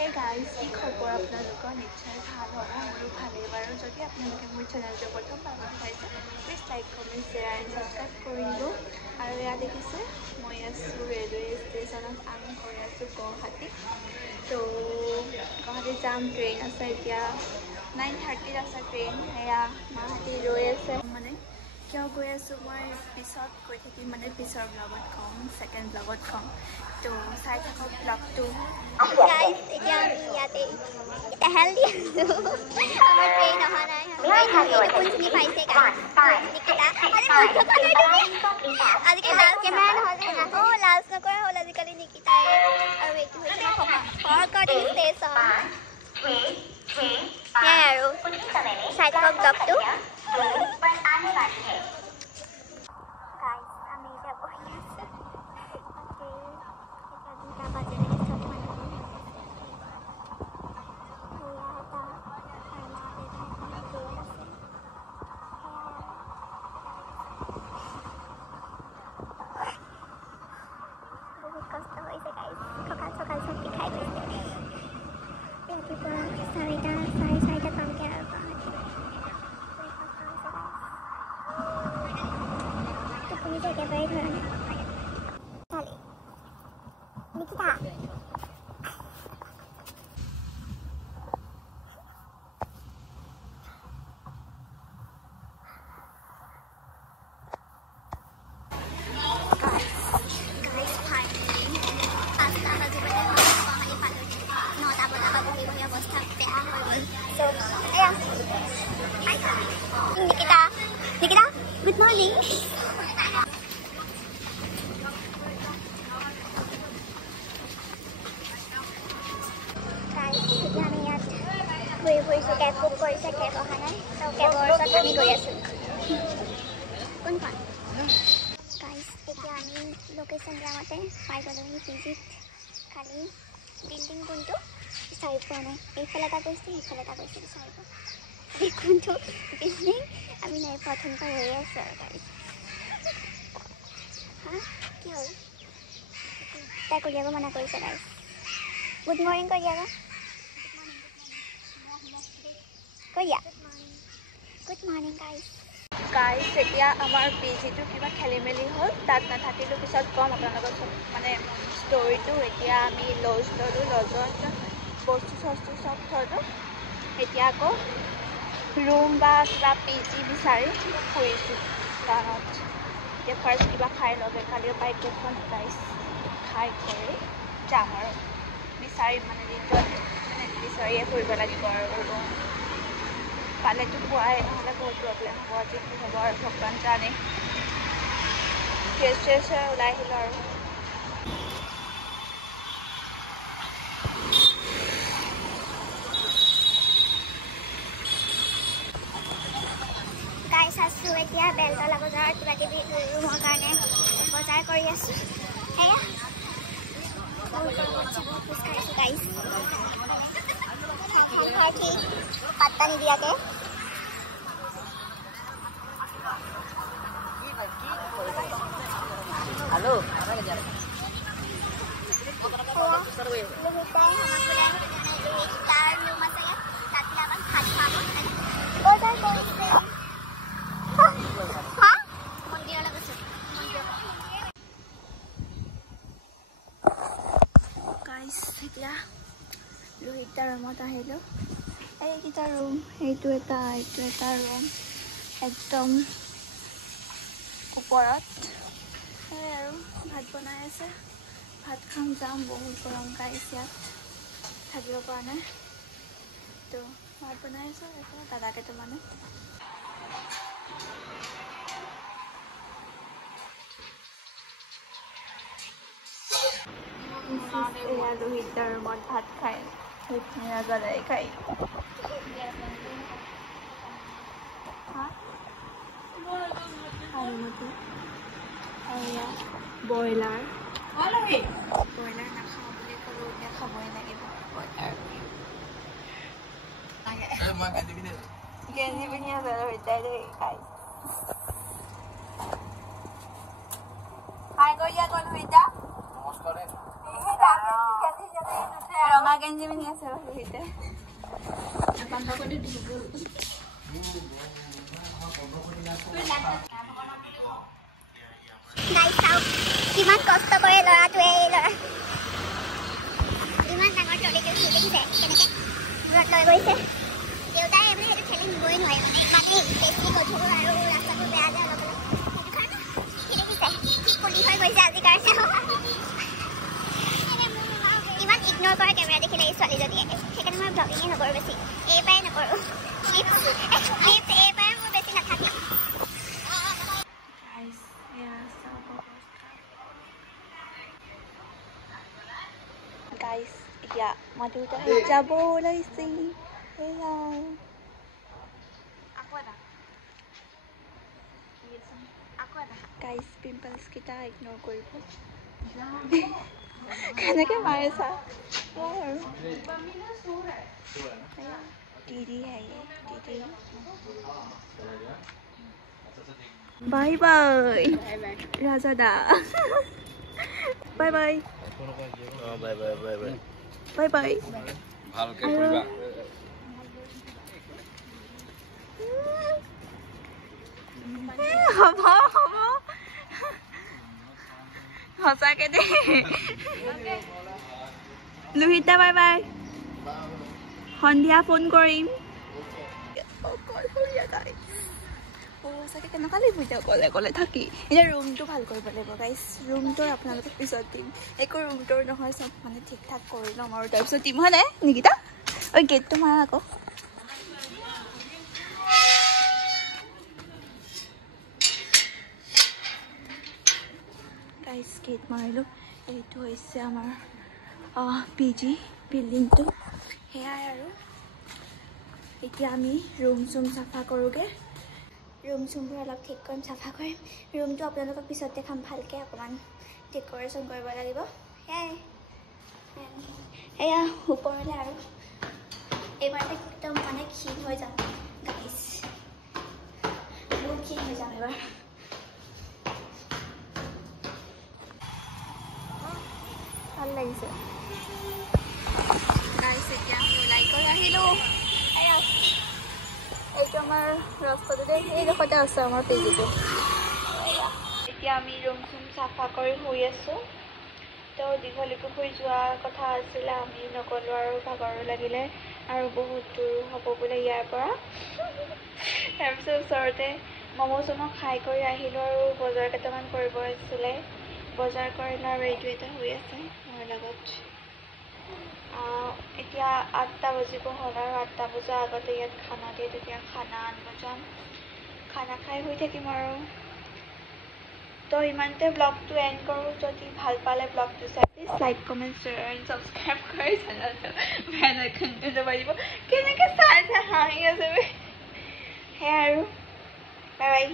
Hey guys, কি খবৰ আপোনালোকৰ নিশ্চয় ভাল হ'ব মোৰো ভালেই বাৰু যদি আপোনালোকে মোৰ চেনেলটো প্ৰথমবাৰ চাইছে please like comment share and subscribe কৰি দিব আৰু এয়া দেখিছে মই আছোঁ ৰেলৱে ষ্টেচনত আমি গৈ আছোঁ গুৱাহাটী তো গুৱাহাটী যাম ট্ৰেইন আছে এতিয়া 9:30 আছে ট্ৰেইন এয়া গুৱাহাটী ৰৈ আছে মানে কিয় গৈ আছোঁ মই পিছত কৈ থাকিম মানে পিছৰ ব্লগত কম ছেকেণ্ড ব্লগত কম তো চাই থাকক ব্লগটো Guys, এতিয়া আমি ইয়াতে হেল্ডি আছোঁ আমাৰ ট্ৰেইন অহা নাই কোনখিনি পাইছে আজিকালি লাল কেমেৰা নহয় লাজ নকৰা হ'ল আজিকালি নিকিতাই আৰু এইটো হৈছে ফৰকাটিং ষ্টেচন সেয়াই আৰু চাই থাকক ব্লগটো আমি এতিয়া বহি আছোঁ Nikita, good morning. Guys, kita lihat bui-bui si cab book koi sa cab ọহা নাই তো cabৰ ওচৰত আমি গৈ আছোঁ কোনখন Guys, এতিয়া আমি লোকেশ্যন দিয়ামতে পাই গ'লোহি পিজিত খালি বিল্ডিং কোনটো বিচাৰি পোৱা নাই এইফালে এটা গৈছে সেইফালে এটা গৈছে বিচাৰিব কোনটো বিল্ডিং আমি নাই প্ৰথমবাৰ ৰৈ আছোঁ আৰু গাড়ী হা কি হ'ল তাই কৈ যাব মানা কৰিছে গাইছ গুড মৰ্ণিং কৈ দিয়া কৈ দিয়া গুড মৰ্ণিং গাইছ এতিয়া আমাৰ পিজিটো কিবা খেলি মেলি হ'ল তাত নাথাকিলোঁ পিছত কম আপোনালোকৰ মানে ষ্টৰিটো এতিয়া আমি লজ ল'লোঁ লজত বস্তু চস্তু চব থলোঁ এতিয়া আকৌ ৰুম বা কিবা পিজি বিচাৰি ফুৰিছোঁ টাউনত এতিয়া ফাৰ্ষ্ট কিবা খাই ল'গে কালিৰ বাইক এখন গাইছ খাই কৰি যাম আৰু বিচাৰিম মানে দিনটোত মানে বিচাৰিয়ে ফুৰিব লাগিব আৰু ৰুম পালেতো পোৱাই নহ'লে বহুত প্ৰব্লেম হ'ব আজি কি হ'ব আৰু ভগৱান জানে ফ্ৰেছ ওলাই আহিলোঁ আৰু গাইছ আছোঁ এতিয়া বেলতলা বজাৰত কিবা কিবি ৰুমৰ কাৰণে বজাৰ কৰি আছোঁ এয়া খোজকাঢ়িছোঁ গাইছ পাত্তা নিদিয়াকৈ Halo, এতিয়া লোহিতৰ ৰুমত আহিলোঁ এইকেইটা ৰুম এইটো এটা ৰুম একদম ওপৰত সেয়াই আৰু ভাত বনাই আছে ভাত খাম যাম বহুত গৰম গাইছ ইয়াত থাকিব পৰা নাই তো ভাত বনাই আছে দাদাকে তো মানে এয়া লোহিতৰ ৰুমত ভাত খাই ধুনীয়া জ্বলাই খাই ব্ৰইলাৰ নাখাওঁ বুলি ক'লোঁ এতিয়া খাবই লাগিব ব্ৰইলাৰ গেঞ্জি পিন্ধি আছে লোহিতাই দেই খাই হাই কৰি দিয়া লোহিতা ৰঙা গেঞ্জি পিন্ধি আছে ৰহিতে গাইছ চাওক কিমান কষ্ট কৰে ল'ৰাটোৱে এই ল'ৰা ইমান ডাঙৰ ট্ৰলিটো সি দেখিছে কেনেকৈ দূৰত লৈ গৈছে দেউতাই মানে সেইটো ঠেলি নিবই নোৱাৰে মানে বেছি গধুৰ আৰু ৰাস্তাটো বেয়া যায় অলপ সেইটো কাৰণে সি দেখিছে সি কলি হৈ গৈছে আজি কাৰণে ইমান ইগন'ৰ কৰে কেমেৰা দেখিলে এই ছোৱালীজনীয়ে সেইকাৰণে মই ব্লগিঙে নকৰোঁ বেছি এইবাৰে নকৰোঁ এইবাৰে মোৰ বেছি নাথাকে গাইছ এতিয়া মই দেউতা যাব ওলাইছে এয়া গাইছ পিম্পলছকেইটা ইগন'ৰ কৰিব কেনেকৈ মাৰিছা दीदी है ये दीदी बाय बाय राजा दा bye bye bye bye bye bye bye bye ভালকে কৰিবা হ'ব হ'ব সঁচাকে দে লুহিতা বাই বাই সন্ধিয়া ফোন কৰিম সঁচাকৈ কেনেকুৱা লাগিব এতিয়া অকলে অকলে থাকি এতিয়া ৰুমটো ভাল কৰিব লাগিব গাইছ ৰুমটোৰ আপোনালোকক পিছত দিম একো ৰুমটোৰ নহয় চব মানে ঠিক ঠাক কৰি ল'ম আৰু তাৰপিছত দিম হয় নাই নিকিতা ঐ গেটটো মাৰা আকৌ গাইছ গেট মাৰিলোঁ এইটো হৈছে আমাৰ PG বিল্ডিংটো সেয়াই আৰু এতিয়া আমি ৰুম চুম চাফা কৰোঁগৈ ৰুম চুমবোৰ অলপ ঠিক কৰিম চাফা কৰিম ৰুমটো আপোনালোকক পিছত দেখাম ভালকৈ অকণমান ডেক'ৰেশ্যন কৰিব লাগিব সেয়াই এয়া ওপৰলৈ আৰু এইবাৰ একদম মানে ক্ষীণ হৈ যাম গাইছ বহুত ক্ষীণ হৈ যাম এবাৰ ভাল লাগিছে গাইছ এতিয়া আমি ওলাই কৰি আহিলোঁ এইটো আমাৰ ৰাস্তাটোতে এইডোখৰতে আছে আমাৰ পেজীটো এতিয়া আমি ৰুম চুম চাফা কৰি শুই আছোঁ তো দীঘলী পুখুৰী যোৱাৰ কথা আছিলে আমি নগ'লোঁ আৰু ভাগৰো লাগিলে আৰু বহুত দূৰ হ'ব বোলে ইয়াৰ পৰা তাৰপিছত ওচৰতে ম'ম' চম' খাই কৰি আহিলোঁ আৰু বজাৰ কেইটামান কৰিব আছিলে বজাৰ কৰিলোঁ আৰু এইটো এটা হৈ আছে মোৰ লগত এতিয়া 8টা বাজিব হ'ল আৰু 8টা বজাৰ আগতে ইয়াত খানা দিয়ে তেতিয়া খানা আনিব যাম খানা খাই শুই থাকিম আৰু তো ইমানতে ব্লগটো এণ্ড কৰোঁ যদি ভাল পালে ব্লগটো চাই please like comment share and subscribe কৰি চেনেলটো বেল আইকনটো দবাই দিব কেনেকৈ চাই হাঁহি আছে সেয়াই আৰু বাই বাই